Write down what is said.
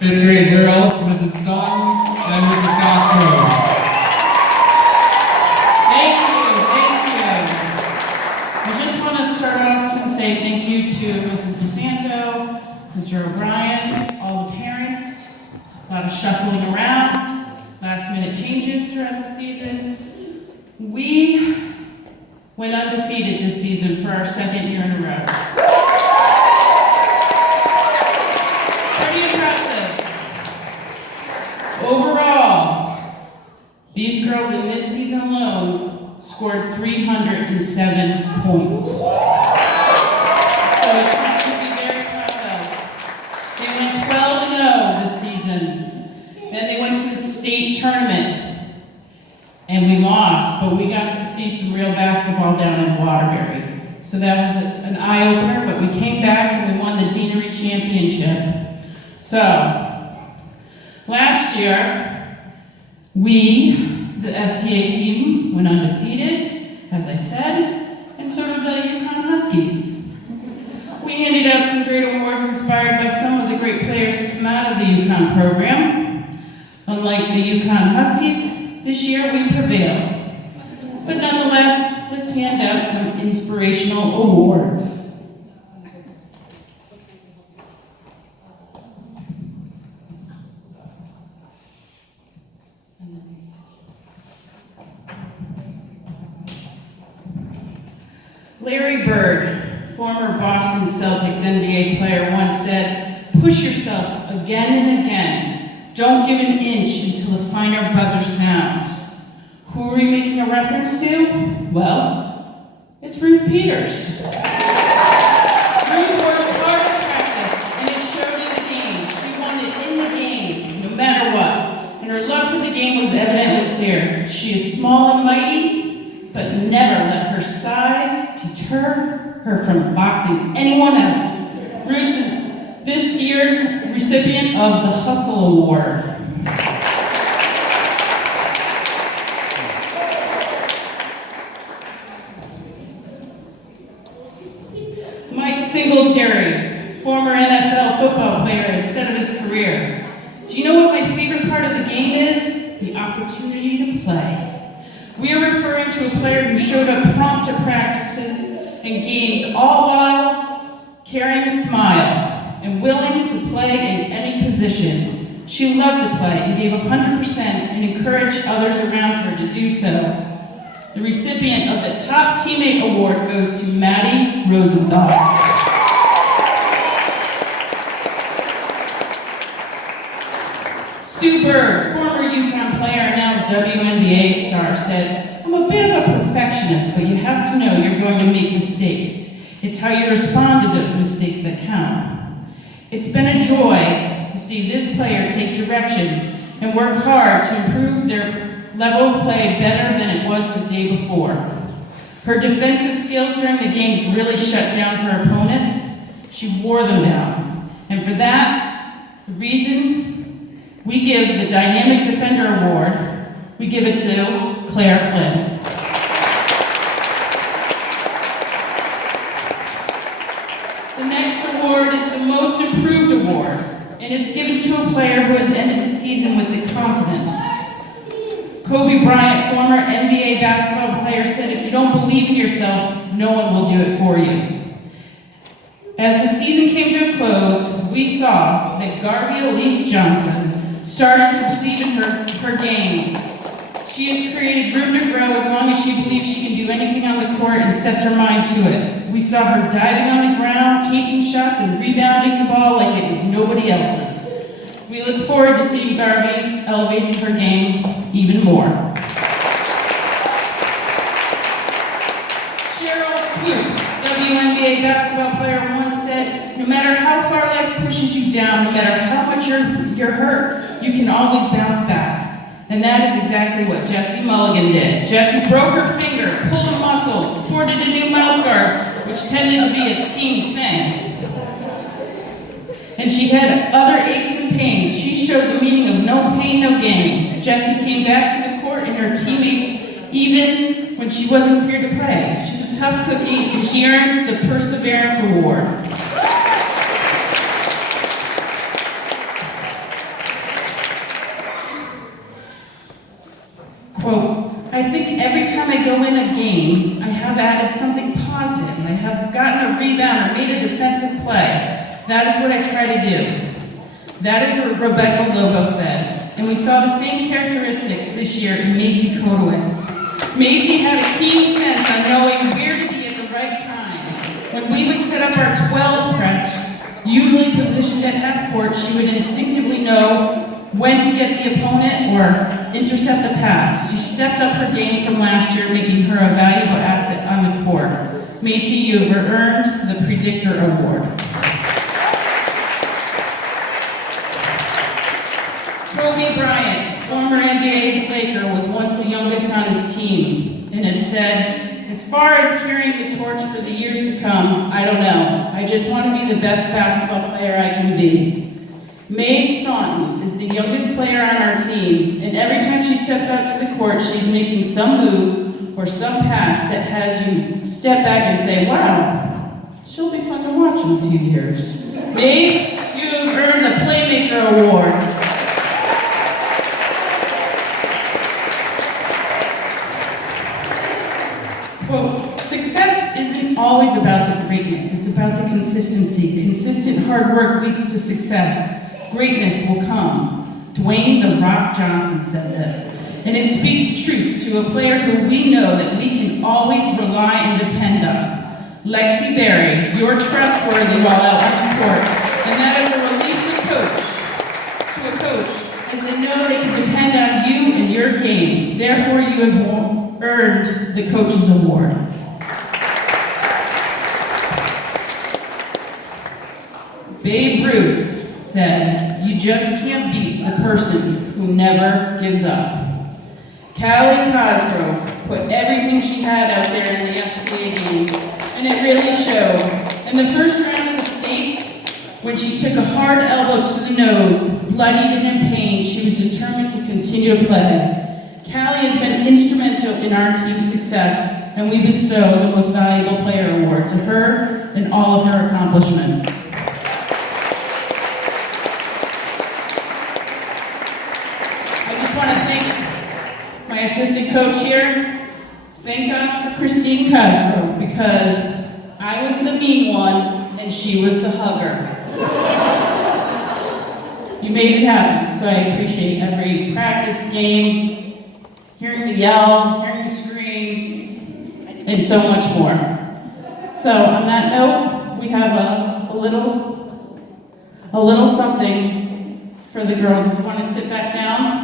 Fifth grade girls, Mrs. Staunton and Mrs. Cosgrove. Thank you. I just want to start off and say thank you to Mrs. DeSanto, Mr. O'Brien, all the parents, a lot of shuffling around, last minute changes throughout the season. We went undefeated this season for our second year in a row. Pretty impressive. Overall, these girls in this season alone scored 307 points. So it's something to be very proud of. They went 12-0 this season. Then they went to the state tournament, and we lost, but we got to see some real basketball down in Waterbury. So that was an eye-opener, but we came back and we won the Deanery Championship. So, last year, the STA team, went undefeated, as I said, and so did the UConn Huskies. We handed out some great awards inspired by some of the great players to come out of the UConn program. Unlike the UConn Huskies, this year we prevailed. But nonetheless, let's hand out some inspirational awards. Larry Bird, former Boston Celtics NBA player, once said, "Push yourself again and again. Don't give an inch until the final buzzer sounds." Who are we making a reference to? Well, it's Ruth Peters. Ruth worked hard at practice, and it showed in the game. She wanted in the game, no matter what. And her love for the game was evidently clear. She is small and mighty, but never let her size deter her from boxing anyone out. Ruth is this year's recipient of the Hustle Award. Mike Singletary, former NFL football player at the start of his career. Do you know what my favorite part of the game is? The opportunity to play. We are referring to a player who showed up prompt at practices and games, all while carrying a smile and willing to play in any position. She loved to play and gave 100% and encouraged others around her to do so. The recipient of the Top Teammate Award goes to Maddie Rosenthal. Sue Bird, former UConn player and now WNBA star, said, "I'm a bit of a perfectionist, but you have to know you're going to make mistakes. It's how you respond to those mistakes that count." It's been a joy to see this player take direction and work hard to improve their level of play better than it was the day before. Her defensive skills during the games really shut down her opponent. She wore them down. And for that, the reason we give the Dynamic Defender Award, we give it to Claire Flynn. The next award is the Most Improved Award, and it's given to a player who has ended the season with the confidence. Kobe Bryant, former NBA basketball player, said, "If you don't believe in yourself, no one will do it for you." As the season came to a close, we saw that Garvey Elise Johnson started to believe in her game. She has created room to grow as long as she believes she can do anything on the court and sets her mind to it. We saw her diving on the ground, taking shots, and rebounding the ball like it was nobody else's. We look forward to seeing Garvey elevating her game even more. Cheryl Swoops, WNBA basketball player, once said, "No matter how far life pushes you down, no matter how much you're hurt, you can always bounce back." And that is exactly what Jessie Mulligan did. Jessie broke her finger, pulled a muscle, sported a new mouth guard, which tended to be a team thing. And she had other aches and pains. She showed the meaning of no pain, no gain. Jessie came back to the court and her teammates, even when she wasn't cleared to play. She's a tough cookie, and she earns the Perseverance Award. quote, "I think every time I go in a game, I have added something positive. I have gotten a rebound or made a defensive play. That is what I try to do." That is what Rebecca Lobo said. And we saw the same characteristics this year in Macy Kotowitz. Macy had a keen sense on knowing where to be at the right time. When we would set up our 12 press, usually positioned at half court, she would instinctively know when to get the opponent or intercept the pass. She stepped up her game from last year, making her a valuable asset on the court. Macy, you have earned the Predictor Award. Kobe Bryant, former NBA Laker, was once the youngest on his team, and it said, "As far as carrying the torch for the years to come, I don't know. I just want to be the best basketball player I can be." Maeve Staunton is the youngest player on our team, and every time she steps out to the court, she's making some move or some pass that has you step back and say, "Wow, she'll be fun to watch in a few years." Maeve, you have earned the Playmaker Award. Quote, "Success isn't always about the greatness, it's about the consistency. Consistent hard work leads to success. Greatness will come." Dwayne "The Rock" Johnson said this, and it speaks truth to a player who we know that we can always rely and depend on. Lexi Berry, you're trustworthy while out on the court, and that is a relief to a coach, as they know they can depend on you and your game. Therefore, you have earned the Coach's Award. Babe Ruth said, "You just can't beat the person who never gives up." Callie Cosgrove put everything she had out there in the STA games, and it really showed. In the first round of the States, when she took a hard elbow to the nose, bloodied and in pain, she was determined to continue to play. Callie has been instrumental in our team's success, and we bestow the Most Valuable Player Award to her and all of her accomplishments. I just want to thank my assistant coach here. Thank God for Christine Cosgrove, because I was the mean one and she was the hugger. You made it happen, so I appreciate every practice, game, hearing the yell, hearing the scream, and so much more. So on that note, we have a little something for the girls. If you want to sit back down.